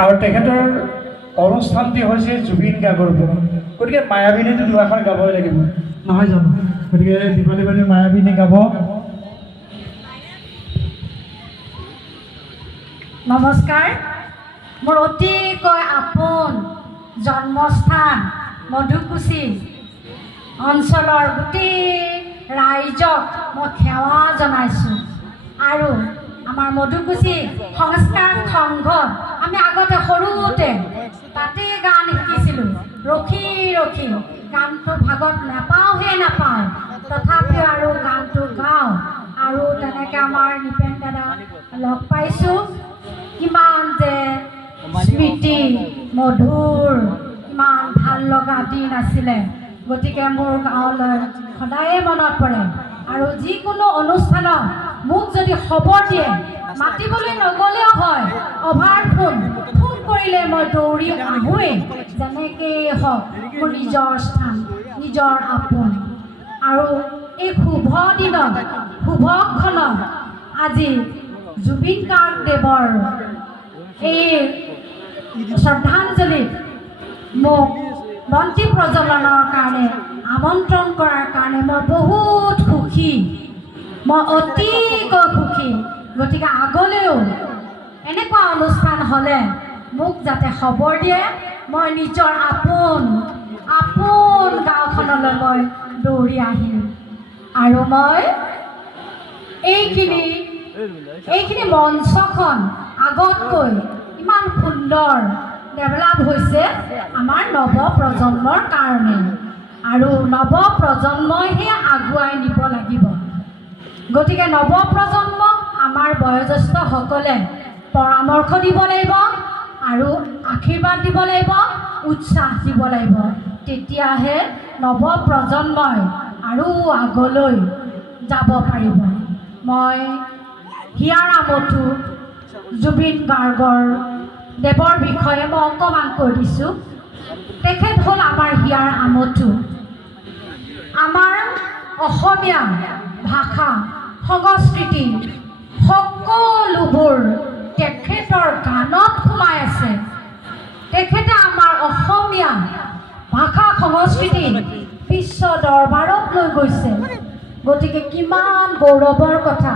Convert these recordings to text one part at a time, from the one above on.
আৰু তেখেতৰ অনুষ্ঠানটি হৈছে জুবিন গাৰ্গৰ ওপৰত গতিকে মায়াবিনীটো দুআষাৰ গাবই লাগিব নহয় জানো গতিকে দীপালী বাইদেৱে মায়াবিনী গাব নমস্কাৰ মোৰ অতিকৈ আপোন জন্মস্থান মধুকুচি অঞ্চলৰ গোটেই ৰাইজক মই সেৱা জনাইছোঁ আৰু আমাৰ মধুকুচি সংস্কাৰ সংঘ আমি আগতে সৰুতে তাতে গান শিকিছিলোঁ ৰখি ৰখি গানটো ভাগত নাপাওঁ তথাপিও আৰু গানটো গাওঁ আৰু তেনেকৈ আমাৰ নিপেন দাদা লগ পাইছোঁ কিমান যে স্মৃতি মধুৰ ইমান ভাল লগা দিন আছিলে গতিকে মোৰ গাঁৱলৈ সদায়ে মনত পৰে আৰু যিকোনো অনুষ্ঠানত মোক যদি খবৰ দিয়ে মাতিবলৈ নগ'লেও হয় অভাৰ ফোন কৰিলে মই দৌৰি আহোঁৱেই যেনেকেই হওক মোৰ নিজৰ স্থান নিজৰ আপোন আৰু এই শুভ দিনত শুভক্ষণত আজি জুবিন গাৰ্গদেৱৰ এই শ্ৰদ্ধাঞ্জলিত মোক বন্তি প্ৰজ্বলনৰ কাৰণে আমন্ত্ৰণ কৰাৰ কাৰণে মই বহুত সুখী মই অতিকৈ সুখী গতিকে আগলৈও এনেকুৱা অনুষ্ঠান হ'লে মোক যাতে খবৰ দিয়ে মই নিজৰ আপোন গাঁওখনলৈ মই দৌৰি আহিম আৰু মই এইখিনি মঞ্চখন আগতকৈ ইমান সুন্দৰ ডেভেলপ হৈছে আমাৰ নৱপ্ৰজন্মৰ কাৰণে আৰু নৱপ্ৰজন্মইহে আগুৱাই নিব লাগিব গতিকে নৱপ্ৰজন্মক আমাৰ বয়োজ্যেষ্ঠসকলে পৰামৰ্শ দিব লাগিব আৰু আশীৰ্বাদ দিব লাগিব উৎসাহ দিব লাগিব তেতিয়াহে নৱপ্ৰজন্মই আৰু আগলৈ যাব পাৰিব মই হিয়াৰ আমঠু জুবিন গাৰ্গৰ দেৱৰ বিষয়ে মই অকণমান কৈ দিছোঁ তেখেত হ'ল আমাৰ হিয়াৰ আমঠু আমাৰ অসমীয়া ভাষা সংস্কৃতি সকলোবোৰ তেখেতৰ গানত সোমাই আছে তেখেতে আমাৰ অসমীয়া ভাষা সংস্কৃতি বিশ্ব দৰবাৰত লৈ গৈছে গতিকে কিমান গৌৰৱৰ কথা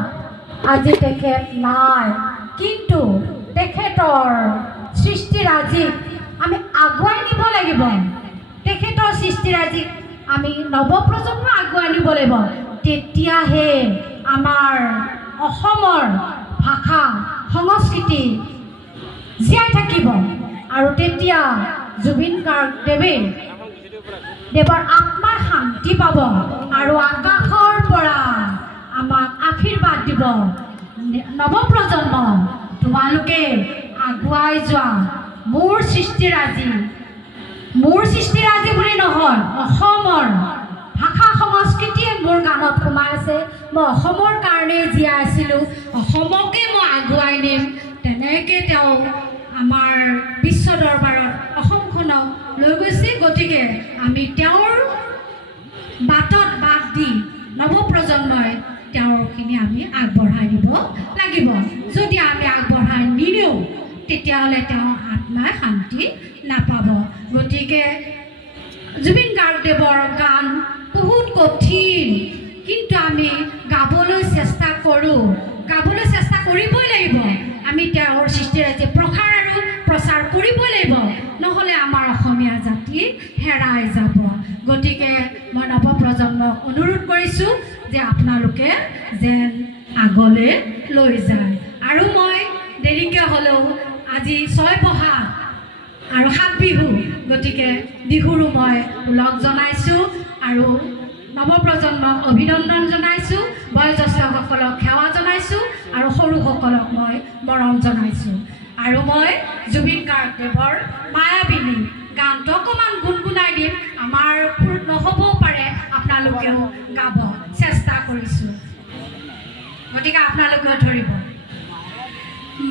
আজি তেখেত নাই কিন্তু তেখেতৰ সৃষ্টিৰাজিক আমি আগুৱাই নিব লাগিব তেখেতৰ সৃষ্টিৰাজিক আমি নৱপ্ৰজন্ম আগুৱাই নিব লাগিব তেতিয়াহে আমাৰ অসমৰ ভাষা সংস্কৃতি জীয়াই থাকিব আৰু তেতিয়া জুবিন গাৰ্গদেৱৰ আত্মাই শান্তি পাব আৰু আকাশৰ পৰা আমাক আশীৰ্বাদ দিব নৱপ্ৰজন্ম তোমালোকে আগুৱাই যোৱা মোৰ সৃষ্টিৰাজি বুলি নহয় অসমৰ ভাষা সংস্কৃতিয়ে মোৰ গানত সোমাই আছে মই অসমৰ কাৰণে জীয়াই আছিলোঁ অসমকে মই আগুৱাই নিম তেনেকৈ তেওঁ আমাৰ বিশ্ব দৰবাৰত অসমখনক লৈ গৈছে গতিকে আমি তেওঁৰ বাটত বাট দি নৱপ্ৰজন্মই তেওঁৰখিনি আমি আগবঢ়াই দিব লাগিব যদি আমি আগবঢ়াই নিদিওঁ তেতিয়াহ'লে তেওঁ আত্মাই শান্তি নাপাব গতিকে জুবিন গাৰ্গদেৱৰ গান বহুত কঠিন কিন্তু আমি গাবলৈ চেষ্টা কৰিবই লাগিব আমি তেওঁৰ সৃষ্টিৰাজি প্ৰসাৰ আৰু প্ৰচাৰ কৰিবই লাগিব নহ'লে আমাৰ অসমীয়া জাতি হেৰাই যাব গতিকে মই নৱপ্ৰজন্মক অনুৰোধ কৰিছোঁ যে আপোনালোকে যেন আগলৈ লৈ যায় আৰু মই দেৰিকৈ হ'লেও আজি 6 বহাগ আৰু 7 বিহু গতিকে বিহুৰো মই লগ জনাইছোঁ আৰু নৱপ্ৰজন্মক অভিনন্দন জনাইছোঁ বয়োজ্যেষ্ঠসকলক সেৱা জনাইছোঁ আৰু সৰুসকলক মই মৰম জনাইছোঁ আৰু মই জুবিন গাৰ্গদেৱৰ মায়াবিনী গানটো অকণমান গুণগুণাই দিম আমাৰ সুৰ নহ'বও পাৰে আপোনালোকেও গাব চেষ্টা কৰিছোঁ গতিকে আপোনালোকেও ধৰিব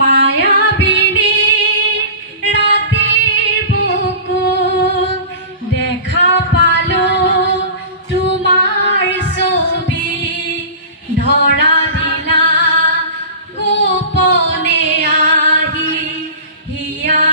মায়াবিনী ৰাতিৰ বুকুত দেখা পালো তোমাৰ ছবি ধৰা দিলা গোপনে আহি হিয়া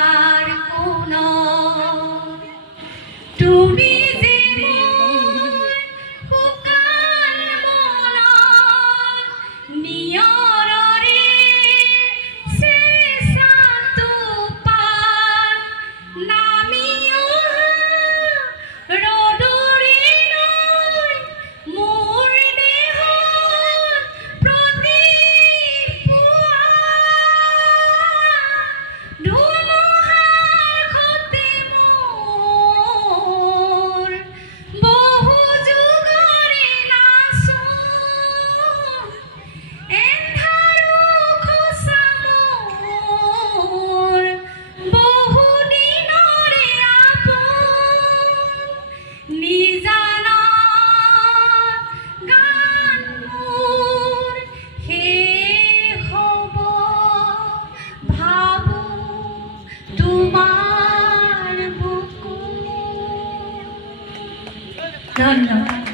ধন্যবাদ